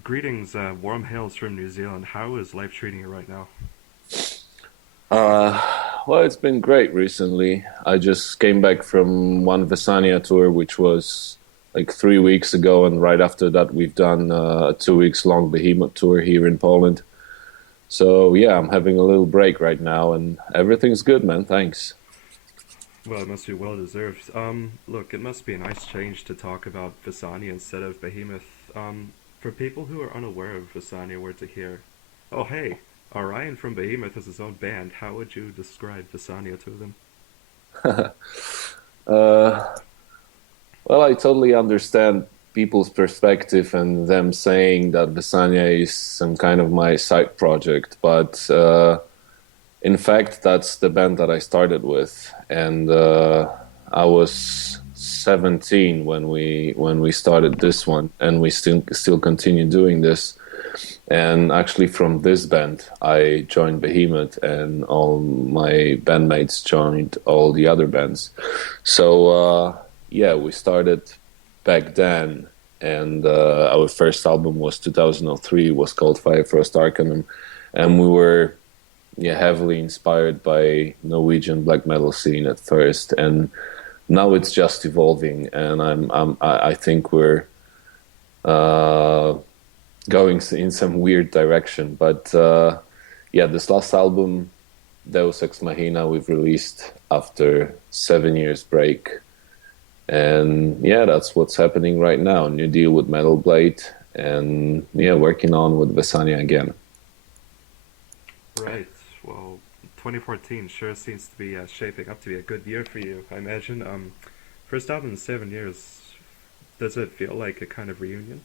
Greetings, warm hails from New Zealand. How is life treating you right now? Uh, well, it's been great recently. I just came back from one Vesania tour, which was like 3 weeks ago, and right after that, we've done a 2 weeks long Behemoth tour here in Poland. So yeah, I'm having a little break right now, and everything's good, man. Thanks. Well, it must be well deserved. Look, it must be a nice change to talk about Vesania instead of Behemoth. For people who are unaware of Vesania, were to hear, oh hey, Orion from Behemoth has his own band. How would you describe Vesania to them? Uh, well, I totally understand people's perspective and them saying that Vesania is some kind of my side project, but in fact, that's the band that I started with, and I was 17 when we started this one, and we still continue doing this. And actually, from this band, I joined Behemoth, and all my bandmates joined all the other bands. So yeah, we started back then, and our first album was 2003. Was called Fire Frost Arcanum, and we were heavily inspired by Norwegian black metal scene at first, and now it's just evolving. And I think we're uh, going in some weird direction. But yeah, this last album, Deus Ex Machina, we've released after 7 years break, and yeah, that's what's happening right now. New deal with Metal Blade, and yeah, working on with Vesania again. Right. Well, 2014 sure seems to be shaping up to be a good year for you. I imagine. First album in 7 years. Does it feel like a kind of reunion?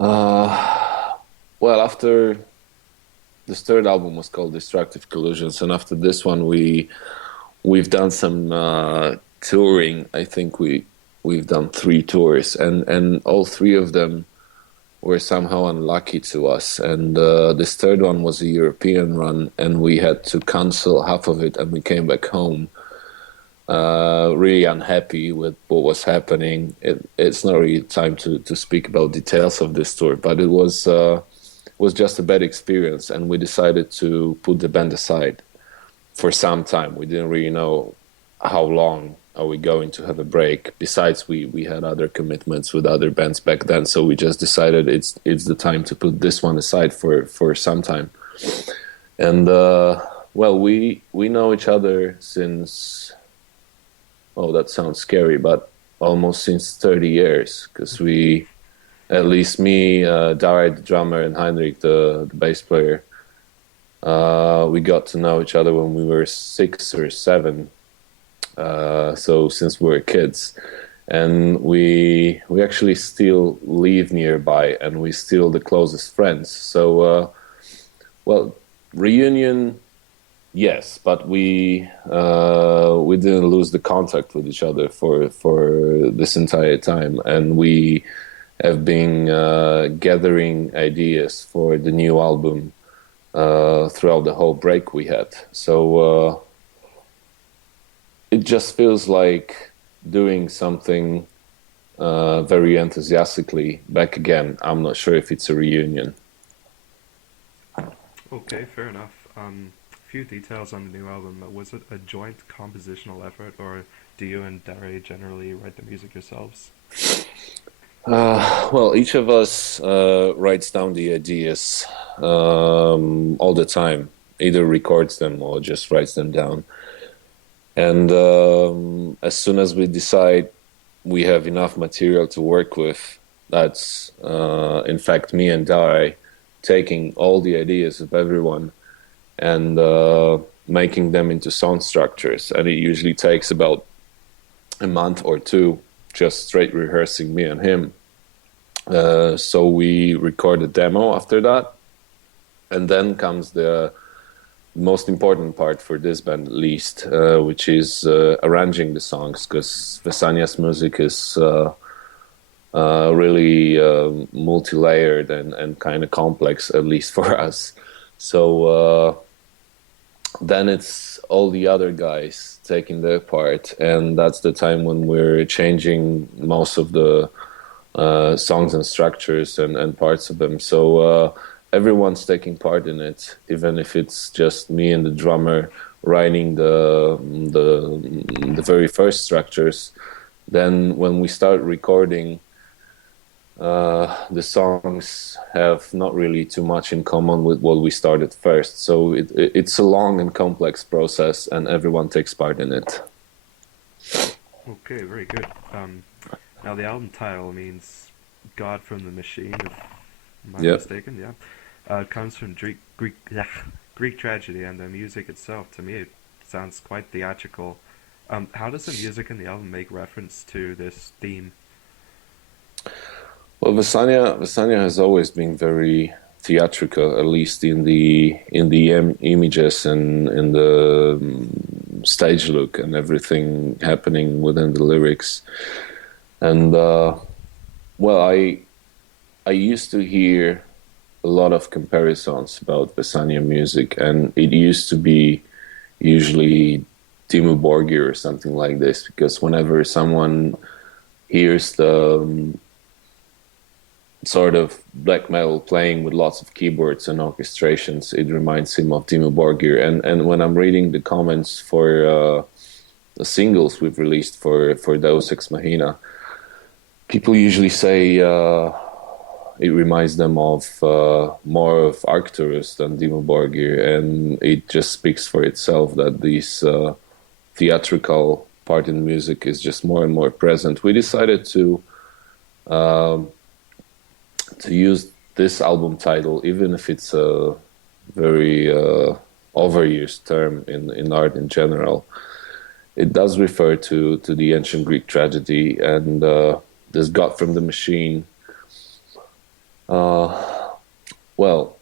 Uh, well, after this third album was called Destructive Collisions, and after this one, we've done some touring. I think we've done 3 tours, and all 3 of them were somehow unlucky to us. And this third one was a European run, and we had to cancel half of it, and we came back home. Really unhappy with what was happening. It's not really time to speak about details of this tour, but it was just a bad experience, and we decided to put the band aside for some time. We didn't really know how long are we going to have a break. Besides, we had other commitments with other bands back then, so we just decided it's the time to put this one aside for some time. And well, we know each other since, oh, that sounds scary, but almost since 30 years, because we, at least me, Dara, the drummer, and Heinrich, the bass player, we got to know each other when we were 6 or 7. So since we were kids, and we actually still live nearby, and we still the closest friends. So well, reunion, yes, but we didn't lose the contact with each other for this entire time, and we have been gathering ideas for the new album throughout the whole break we had. So it just feels like doing something very enthusiastically back again. I'm not sure if it's a reunion. Okay, fair enough. Few details on the new album. Was it a joint compositional effort, or do you and Dari generally write the music yourselves? Well, each of us writes down the ideas all the time, either records them or just writes them down. And as soon as we decide we have enough material to work with, that's in fact me and Dai taking all the ideas of everyone and making them into song structures. And it usually takes about a month or two, just straight rehearsing, me and him. So we record a demo after that, and then comes the most important part for this band, at least, which is arranging the songs, because Vesania's music is really multi-layered and kind of complex, at least for us. So then it's all the other guys taking their part, and that's the time when we're changing most of the songs and structures and parts of them. So everyone's taking part in it, even if it's just me and the drummer writing the very first structures. Then when we start recording, the songs have not really too much in common with what we started first. So it's a long and complex process, and everyone takes part in it. Okay, very good. Now the album title means God from the Machine, if I'm not Yeah. mistaken. Yeah, it comes from Greek tragedy, and the music itself, to me, it sounds quite theatrical. How does the music in the album make reference to this theme? Well, Vesania has always been very theatrical, at least in the images and in the stage look and everything happening within the lyrics. And well, I used to hear a lot of comparisons about Vesania music, and it used to be usually Dimmu Borgir or something like this, because whenever someone hears the sort of black metal playing with lots of keyboards and orchestrations, it reminds him of Dimmu Borgir. And when I'm reading the comments for the singles we've released for Deus Ex Machina, people usually say it reminds them of more of Arcturus than Dimmu Borgir, and it just speaks for itself that this theatrical part in music is just more and more present. We decided um to use this album title, even if it's a very overused term in art in general. It does refer to the ancient Greek tragedy, and this God from the Machine. Well,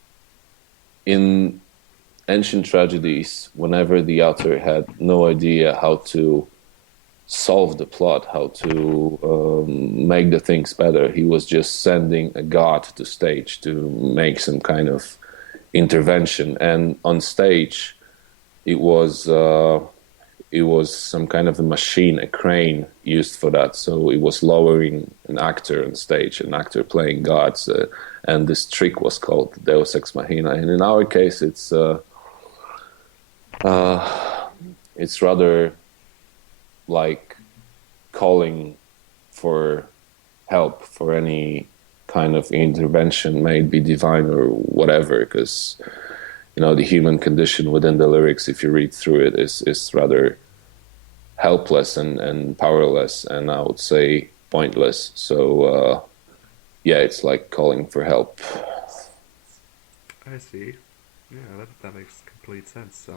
in ancient tragedies, whenever the author had no idea how to solve the plot, how to make the things better, he was just sending a god to stage to make some kind of intervention. And on stage, it was some kind of a machine, a crane used for that. So it was lowering an actor on stage, an actor playing gods, and this trick was called Deus Ex Machina. And in our case, it's rather like calling for help, for any kind of intervention, may it be divine or whatever, because the human condition within the lyrics, if you read through it, is rather helpless and powerless, and I would say pointless. So yeah, it's like calling for help. I see. Yeah, that makes complete sense.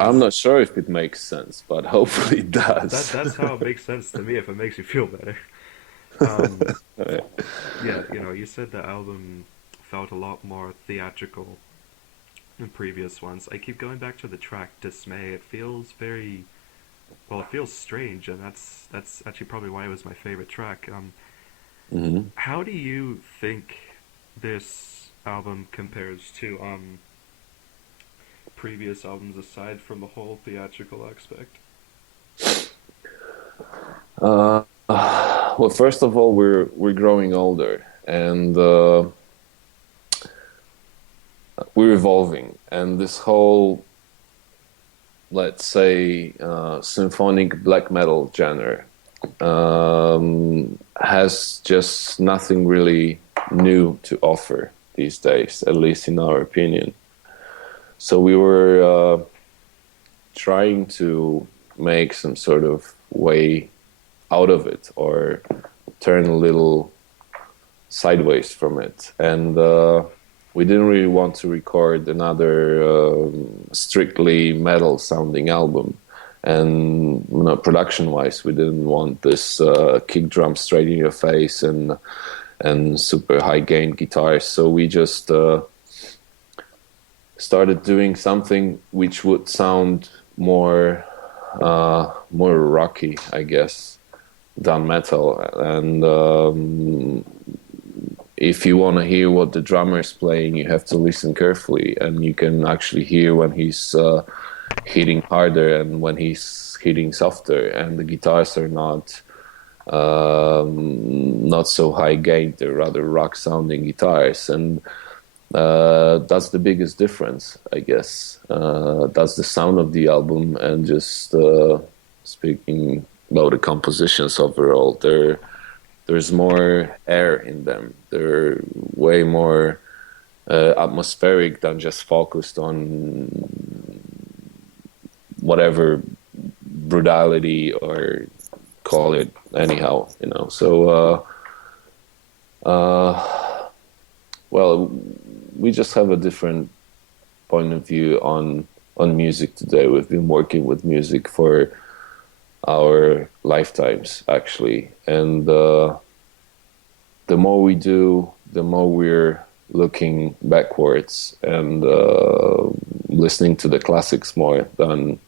I'm not sure if it makes sense, but hopefully it does. that's how it makes sense to me if it makes you feel better. Um, yeah, you said the album felt a lot more theatrical than previous ones. I keep going back to the track Dismay. It feels very, well, it feels strange, and that's actually probably why it was my favorite track. Hmm. How do you think this album compares to previous albums aside from the whole theatrical aspect? Well, first of all, we're growing older, and we're evolving, and this whole, let's say, symphonic black metal genre has just nothing really new to offer these days, at least in our opinion. So we were trying to make some sort of way out of it, or turn a little sideways from it. And we didn't really want to record another strictly metal sounding album. And production-wise, we didn't want this kick drum straight in your face and super high gain guitars. So we just started doing something which would sound more rocky, I guess, than metal. And if you want to hear what the drummer is playing, you have to listen carefully, and you can actually hear when he's hitting harder and when he's hitting softer, and the guitars are not not so high gain. They're rather rock sounding guitars, and that's the biggest difference, I guess. That's the sound of the album, and just speaking about the compositions overall, there's more air in them. They're way more atmospheric than just focused on whatever brutality or call it anyhow, you know. So, well, we just have a different point of view on music today. We've been working with music for our lifetimes, actually, and the more we do, the more we're looking backwards and listening to the classics more than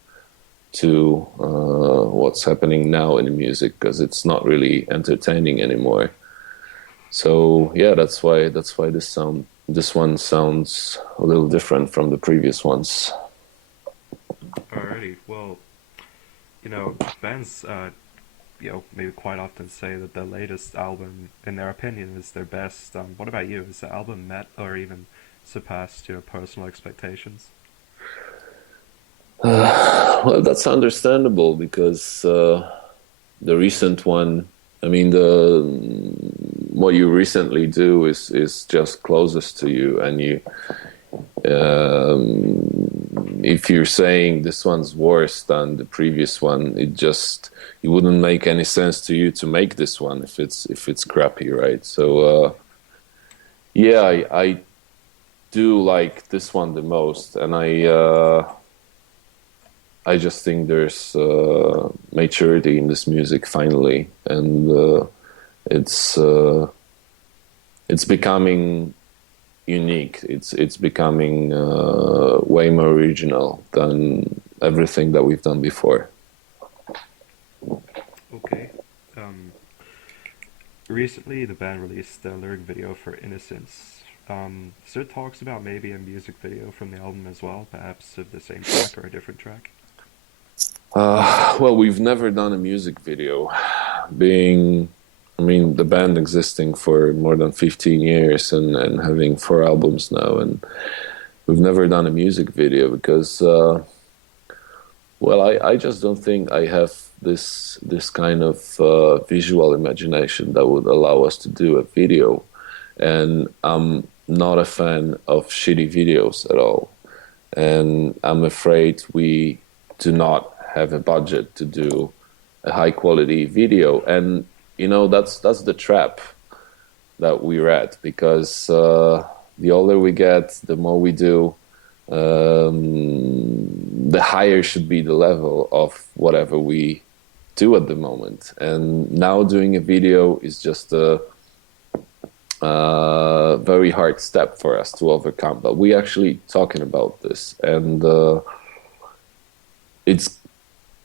to what's happening now in the music, because it's not really entertaining anymore. So yeah, that's why this one sounds a little different from the previous ones. Alrighty. Well, bands, maybe quite often say that the latest album, in their opinion, is their best. What about you? Has the album met or even surpassed your personal expectations? Well, that's understandable because the recent one, I mean, the what you recently do is just closest to you, and you if you're saying this one's worse than the previous one, it wouldn't make any sense to you to make this one if it's crappy, right? So yeah, I do like this one the most, and I just think there's maturity in this music finally, and it's it's becoming unique. It's becoming way more original than everything that we've done before. Okay. Recently, the band released a lyric video for Innocence. Is there talks about maybe a music video from the album as well, perhaps of the same track or a different track? Well, we've never done a music video. I mean, the band existing for more than 15 years and having 4 albums now, and we've never done a music video because, well, I just don't think I have this kind of visual imagination that would allow us to do a video, and I'm not a fan of shitty videos at all, and I'm afraid we do not have a budget to do a high quality video. And that's the trap that we're at, because the older we get, the more we do, the higher should be the level of whatever we do at the moment. And now doing a video is just a very hard step for us to overcome. But we actually talking about this, and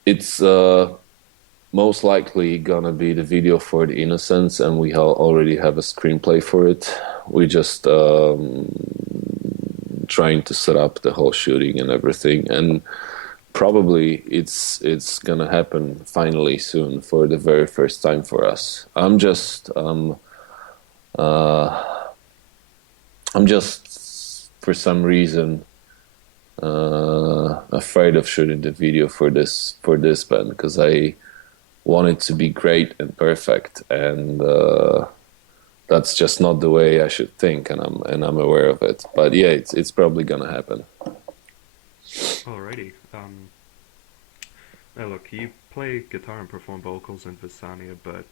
it's most likely gonna be the video for The Innocents, and we already have a screenplay for it. We just trying to set up the whole shooting and everything, and probably it's gonna happen finally soon for the very first time for us. I'm just for some reason afraid of shooting the video for this band, because I want it to be great and perfect, and that's just not the way I should think, and I'm aware of it. But yeah, it's probably gonna happen. Alrighty. Now look, you play guitar and perform vocals in Vesania, but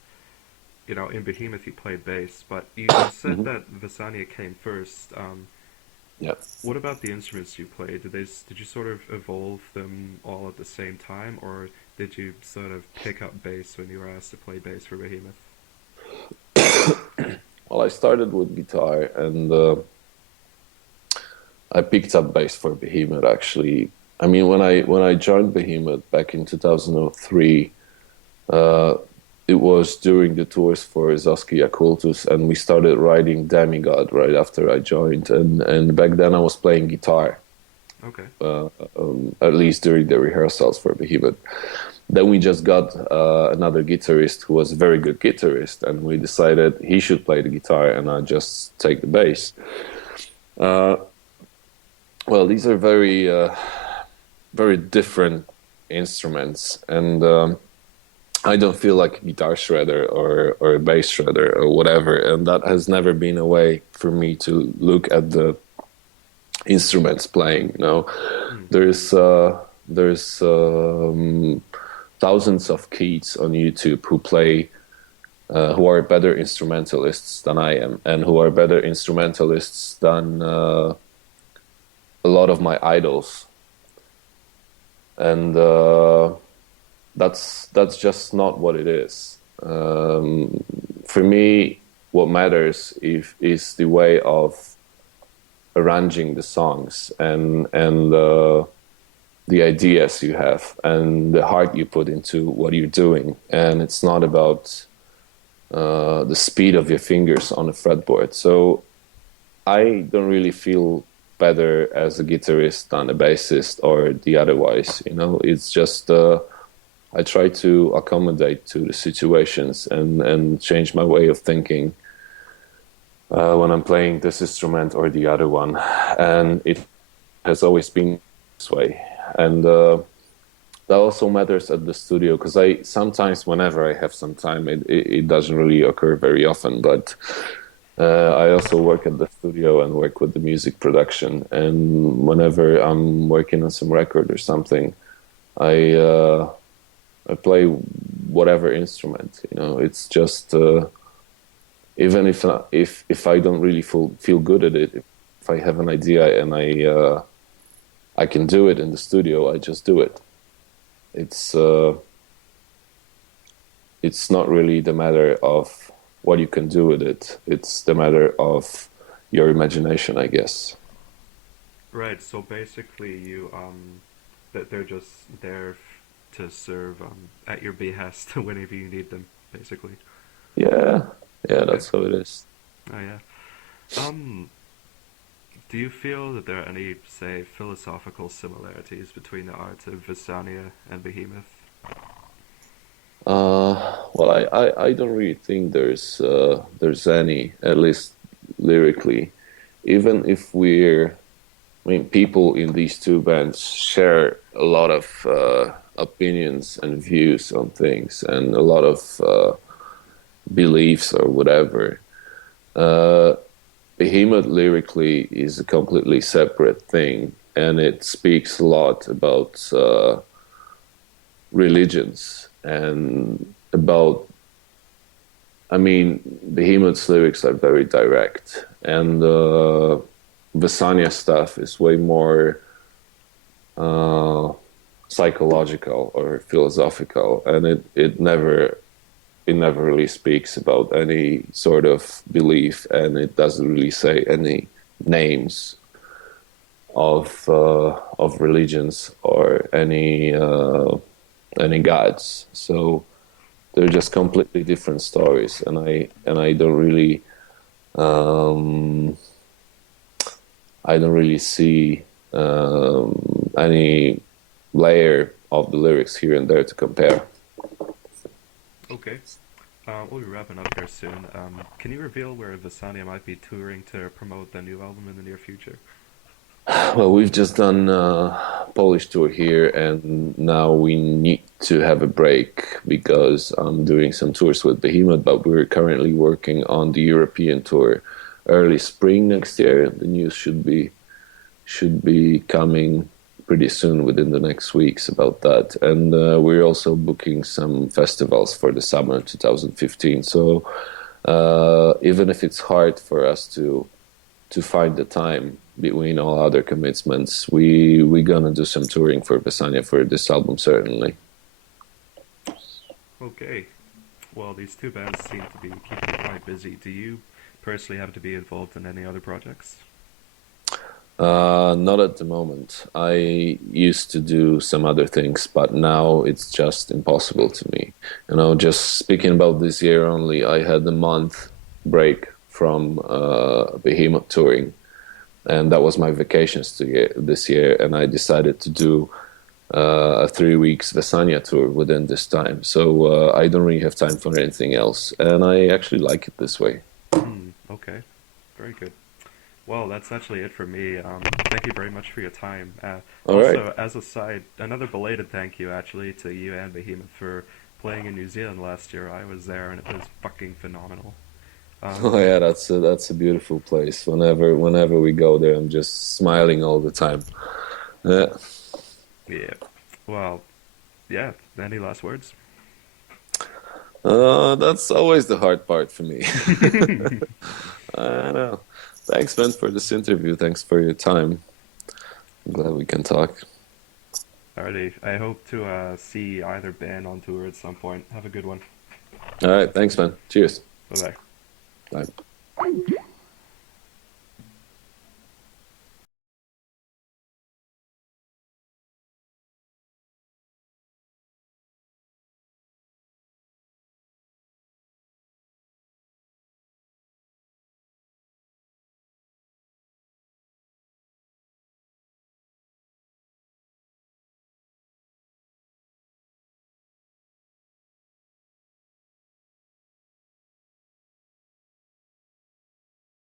in Behemoth you play bass. But you said that Vesania came first. Yeah. What about the instruments you play? Did you sort of evolve them all at the same time, or did you sort of pick up bass when you were asked to play bass for Behemoth? Well, I started with guitar, and I picked up bass for Behemoth. Actually, I mean, when I joined Behemoth back in 2003, it was during the tours for Saskia Kultus, and we started writing Demigod right after I joined, and back then I was playing guitar. Okay. At least during the rehearsals for Behemoth. Then we just got another guitarist who was a very good guitarist, and we decided he should play the guitar and I just take the bass. Uh, well, these are very different instruments, and I don't feel like a guitar shredder or a bass shredder or whatever, and that has never been a way for me to look at the instruments playing. You know, Mm. there's thousands of kids on YouTube who are better instrumentalists than I am, and who are better instrumentalists than a lot of my idols, and that's just not what it is. For me, what matters is the way of arranging the songs and the ideas you have and the heart you put into what you're doing. And it's not about the speed of your fingers on a fretboard. So I don't really feel better as a guitarist than a bassist or the otherwise. You know, it's just I try to accommodate to the situations and change my way of thinking when I'm playing this instrument or the other one, and it has always been this way. And that also matters at the studio, because I sometimes, whenever I have some time, it doesn't really occur very often, but I also work at the studio and work with the music production. And whenever I'm working on some record or something, I play whatever instrument. You know, it's just even if I don't really feel good at it, if I have an idea and I can do it in the studio, I just do it. It's not really the matter of what you can do with it. It's the matter of your imagination, I guess. Right. So basically, that they're just there to serve at your behest whenever you need them. Basically. Yeah, yeah, Okay. that's how it is. Oh yeah. Um, do you feel that there are any, say, philosophical similarities between the art of Vesania and Behemoth? Well, I don't really think there's any, at least lyrically. Even if I mean, people in these two bands share a lot of opinions and views on things, and a lot of beliefs or whatever. Uh, Behemoth lyrically is a completely separate thing, and it speaks a lot about religions and about. I mean, Behemoth's lyrics are very direct, and Vesania stuff is way more uh, psychological or philosophical, and it never really speaks about any sort of belief, and it doesn't really say any names of religions or any gods. So they're just completely different stories, and um, I don't really see any layer of the lyrics here and there to compare. Okay. We'll be wrapping up here soon. Can you reveal where Vesania might be touring to promote the new album in the near future? Well, we've just done a Polish tour here, and now we need to have a break because I'm doing some tours with Behemoth, but we're currently working on the European tour. Early spring next year, the news should be coming pretty soon, within the next weeks, about that. And we're also booking some festivals for the summer 2015. So even if it's hard for us to find the time between all other commitments, we're gonna do some touring for Vesania for this album, certainly. Okay. Well, these two bands seem to be keeping you quite busy. Do you personally have to be involved in any other projects? Not at the moment. I used to do some other things, but now it's just impossible to me. You know, just speaking about this year only, I had a month break from Behemoth touring, and that was my vacations this year. And I decided to do a 3 weeks Vesania tour within this time. So I don't really have time for anything else, and I actually like it this way. Hmm, okay. Very good. Well, that's actually it for me. Thank you very much for your time. All right. Also, as a side, another belated thank you actually to you and Behemoth for playing in New Zealand last year. I was there and it was fucking phenomenal. Oh Um, yeah, that's a beautiful place. Whenever we go there, I'm just smiling all the time. Yeah. yeah. Well, yeah. Any last words? That's always the hard part for me. I know. Thanks, man, for this interview. Thanks for your time. I'm glad we can talk. Alrighty. I hope to see either band on tour at some point. Have a good one. All right, thanks, man. Cheers. Bye bye. Bye.